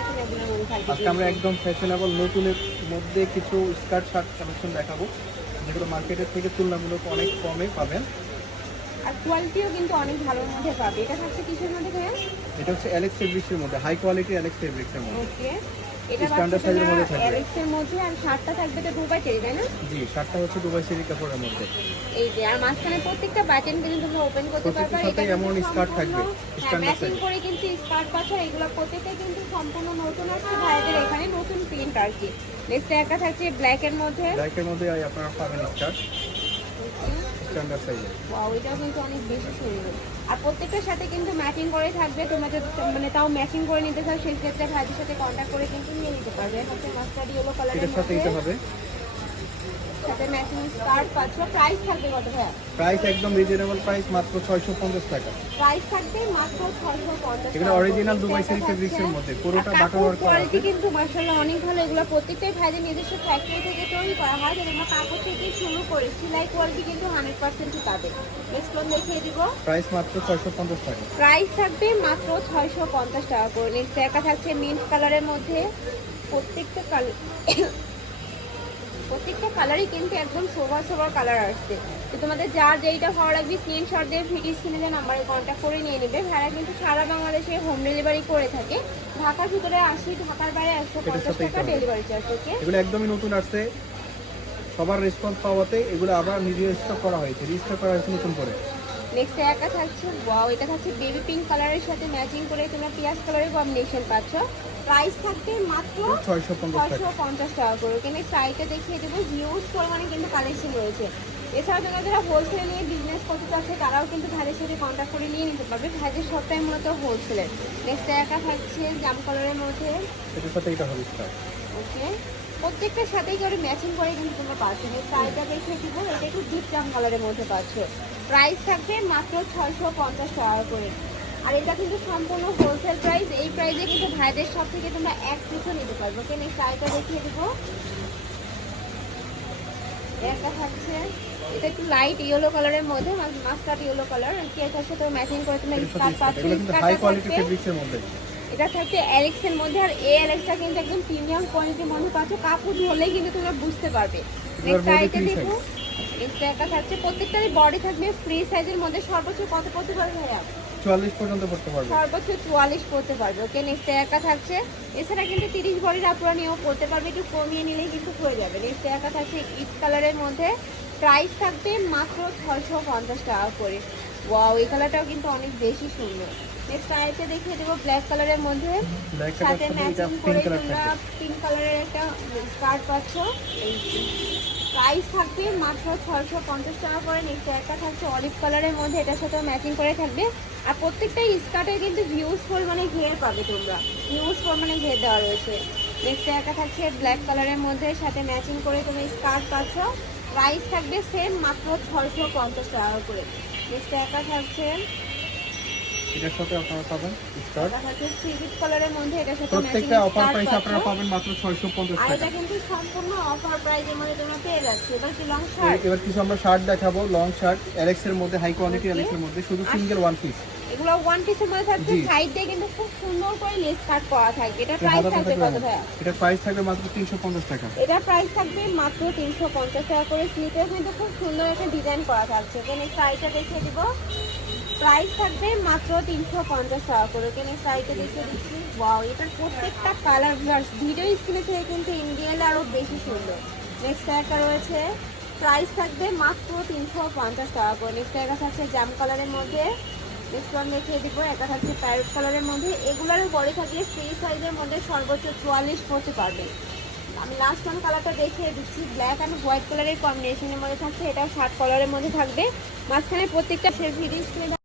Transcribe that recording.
ফ্যাশনেবলের মধ্যে থাকবে। আজকে আমরা একদম ফ্যাশনেবল নতুনের মধ্যে কিছু স্কার্ট শার্ট কালেকশন দেখাবো, যেগুলো মার্কেটের থেকে তুলনামূলক অনেক কমে পাবেন। আর কোয়ালিটিও কিন্তু অনেক ভালোর মধ্যে পাবে। এটা থাকছে কিসের মধ্যে ভাইয়া? এটা হচ্ছে অ্যালেক্স ফেব্রিক্সের মধ্যে, হাই কোয়ালিটি অ্যালেক্স ফেব্রিক্সের মধ্যে। ওকে, এটা স্ট্যান্ডার্ড সাইজের মধ্যে থাকবে। অ্যালেক্স এর মধ্যে, আর শার্টটা থাকবে তো দুবাই চেরি, তাই না? জি, শার্টটা হচ্ছে দুবাই সেরি কাপড়ের মধ্যে। এই যে, আর মাঝখানে প্রত্যেকটা বাটন কিন্তু তোমরা ওপেন করতে পারবে। এটা এমন স্কার্ট থাকবে স্ট্যান্ডার্ড ম্যাচিং সাইজ। করে কিন্তু স্কার্ট পাচ্ছ। এগুলো প্রত্যেকটা কিন্তু সম্পূর্ণ নতুন আসছে ভাইদের এখানে, নতুন প্রিন্ট আর কি। নেক্সট একটা থাকছে ব্ল্যাক এর মধ্যে। ব্ল্যাক এর মধ্যে আপনারা পাবেন স্কার্ট স্ট্যান্ডার্ড সাইজে। ওয়াও, এটাও কিন্তু অনেক বেশি সুন্দর। আর প্রত্যেকটার সাথে কিন্তু ম্যাচিং করে থাকবে। তোমরা যদি মানে তাও ম্যাচিং করে নিতে চাও, সেই ক্ষেত্রে ভাইদের সাথে কন্ট্যাক্ট করে কিন্তু নিয়ে নিতে পারবে। হচ্ছে মাস্টার্ড ইয়েলো কালারের এটার সাথে এটা হবে, সাথে ম্যাচিং স্কার্ট পাচ্ছ। প্রাইস থাকবে কত ভাইয়া? প্রাইস একদম রিজনেবল প্রাইস, মাত্র 650 টাকা। প্রাইস থাকবে মাত্র 650 এগুলো অরিজিনাল দুবাই সেরি ফেব্রিক্সের মধ্যে, পুরোটা বাটন ওয়ার্ক করা কোয়ালিটি আছে। কিন্তু মাশাআল্লাহ অনেক ভালো। এগুলো প্রত্যেকটাই ভাইদের নিজস্ব ফ্যাক্টরি থেকে তৈরি করা হয়। যেমন কাপড় থেকে শুরু করে সেলাই কোয়ালিটি কিন্তু 100% পাবে। নেক্সট ওয়ান দেখিয়ে দিব। প্রাইস মাত্র 650 টাকা। প্রাইস থাকবে মাত্র 650 টাকা করে। নেক্সট একটা থাকছে মিন্ট কালারের মধ্যে। প্রত্যেকটা কালারই কিন্তু একদম সোভার কালার আসছে। তো তোমাদের যার যেইটা ভালো লাগবে স্ক্রিনশট দিয়ে ভিডিও স্ক্রিনে যে নাম্বারে কন্ট্যাক্ট করে নিয়ে নেবে। ভাড়া কিন্তু সারা বাংলাদেশে হোম ডেলিভারি করে থাকে। ঢাকার ভিতরে 80, ঢাকার বাইরে 150 টাকা ডেলিভারি চার্জ। ওকে, এগুলো একদমই নতুন আসছে, সবার রেসপন্স পাওয়াতে এগুলো আবার নিজে স্টক করা হয়েছে, রিস্টক করা হয়েছে নতুন করে। নেক্সট একটা থাকছে ওয়াও, এটা থাকছে বেবি পিঙ্ক কালারের সাথে ম্যাচিং করে তোমরা পিয়াজ কালারের কম্বিনেশন পাচ্ছ। প্রাইস থাকবে মাত্র 650 টাকা করে। ওখানে সাইটে দেখিয়ে দেবো, হিউজ পরিমাণে কিন্তু কালেকশন রয়েছে। এছাড়া তোমরা যারা হোলসেল নিয়ে বিজনেস করতে চাচ্ছে তারাও কিন্তু ভাইদের সাথে কন্ট্যাক্ট করে নিয়ে নিতে পারবে। ভাইদের সবটাই মূলত হোলসেলের। নেক্সট একটা থাকছে জাম কালারের মধ্যে, এটার সাথে এটা হবে স্টার। ওকে, প্রত্যেকটার সাথেই করে ম্যাচিং করে কিন্তু তোমরা পাচ্ছ। সাইডটা দেখিয়ে দিব, এটা একটু ডিপ জাম কালারের মধ্যে পাচ্ছ। প্রাইস থাকবে মাত্র 650 টাকা করে। আর এটা কিন্তু সম্পূর্ণ হোলসেল প্রাইস। এই প্রাইসে কিন্তু ভাইদের সব থেকে তোমরা এক পিসও নিতে পারবে। ওকে, নেক্সট সাইডটা দেখিয়ে দিব। একটা থাকছে, এটা একটু লাইট ইয়েলো কালারের মধ্যে, মাস্টার্ড ইয়েলো কালার। এটার সাথে ম্যাচিং করে তোমরা স্কার্ট পাচ্ছ। এগুলো কিন্তু হাই কোয়ালিটি ফেব্রিক্সের মধ্যে। এটা থাকছে অ্যালেক্স এর মধ্যে। আর এই অ্যালেক্সটা কিন্তু একদম প্রিমিয়াম কোয়ালিটির মধ্যে পাচ্ছ। কাপড় ধরলেই কিন্তু তোমরা বুঝতে পারবে। নেক্সট আইটেম দেখো, নেক্সট একটা থাকছে, প্রত্যেকটারই বডি থাকবে ফ্রি সাইজের মধ্যে। সর্বোচ্চ কত পড়তে পারবে ভাইয়া? 44 পর্যন্ত পড়তে পারবে। সর্বোচ্চ 44 পড়তে পারবে। ওকে, নেক্সট একটা থাকছে, এছাড়া কিন্তু 30 বডির আপুরা নিয়েও পড়তে পারবে, একটু কমিয়ে নিলেই কিন্তু হয়ে যাবে। নেক্সট একটা থাকছে ইট কালারের মধ্যে। প্রাইস থাকবে মাত্র 650 টাকা করে। ওয়াও, এই কালারটাও কিন্তু অনেক বেশি সুন্দর। নেক্সট আইতে দেখিয়ে দেবো ব্ল্যাক কালারের মধ্যে, সাথে ম্যাচিং করে তোমরা পিঙ্ক কালারের একটা স্কার্ট পাচ্ছ। এই প্রাইস থাকবে মাত্র 650 টাকা করে। নেক্সট একটা থাকছে অলিভ কালারের মধ্যে, এটার সাথেও ম্যাচিং করে থাকবে। আর প্রত্যেকটাই স্কার্টের কিন্তু হিউজ পরিমাণে ঘের পাবে তোমরা, হিউজ পরিমাণে ঘের দেওয়া রয়েছে। নেক্সট একটা থাকছে ব্ল্যাক কালারের মধ্যে, সাথে ম্যাচিং করে তুমি স্কার্ট পাচ্ছ। প্রাইস থাকবে সেম মাত্র 650 টাকা করে। নেক্সট একটা থাকছে, এটার সাথে আপনারা পাবেন স্কার্ট, এটা থাকছে সিভিট কালারের মধ্যে, এটার সাথে ম্যাচিং প্রত্যেকটা অফার স্কার্ট প্রাইস পাচ্ছ। আপনারা পাবেন মাত্র 650 আর টাকা। এটা কিন্তু সম্পূর্ণ অফার প্রাইসের মধ্যে তোমরা পেয়ে যাচ্ছ। এবার কি লং শার্ট, এবার কিছু আমরা শার্ট দেখাবো, লং শার্ট অ্যালেক্স এর মধ্যে, হাই কোয়ালিটি অ্যালেক্স এর মধ্যে, শুধু সিঙ্গেল ওয়ান পিস। এগুলো ওয়ান পিসের মধ্যে থাকছে। সাইড দিয়ে কিন্তু খুব সুন্দর করে লেস কাট করা থাকবে। এটা প্রাইস থাকবে কত ভাইয়া? এটা প্রাইস থাকবে মাত্র 350 টাকা। এটা প্রাইস থাকবে মাত্র 350 টাকা করে। স্লিপে কিন্তু খুব সুন্দর একটা ডিজাইন করা থাকছে। এখানে সাইডটা দেখিয়ে দিব, প্রাইস থাকবে মাত্র 350 টাকা করে। এখানে সাইডটা দেখিয়ে দিচ্ছি। ওয়াও, এটার প্রত্যেকটা কালার ভিডিও স্ক্রিনে থেকে কিন্তু ইন্ডিয়ালে আরো বেশি সুন্দর। নেক্সট একটা রয়েছে, প্রাইস থাকবে মাত্র 350 টাকা করে। নেক্সট একটা থাকছে জাম কালারের মধ্যে। নেক্সট ওয়ান দেখিয়ে দিব, একটা থাকছে প্যারট কালারের মধ্যে। এগুলোরও বডি থাকবে ফ্রি সাইজের মধ্যে, সর্বোচ্চ 44 পড়তে পারবে। আমি লাস্ট ওয়ান কালারটা দেখিয়ে দিচ্ছি, ব্ল্যাক অ্যান্ড হোয়াইট কালারের কম্বিনেশনের মধ্যে থাকছে। এটাও 60 কালারের মধ্যে থাকবে। মাঝখানে প্রত্যেকটা ভিডিও স্ক্রিনে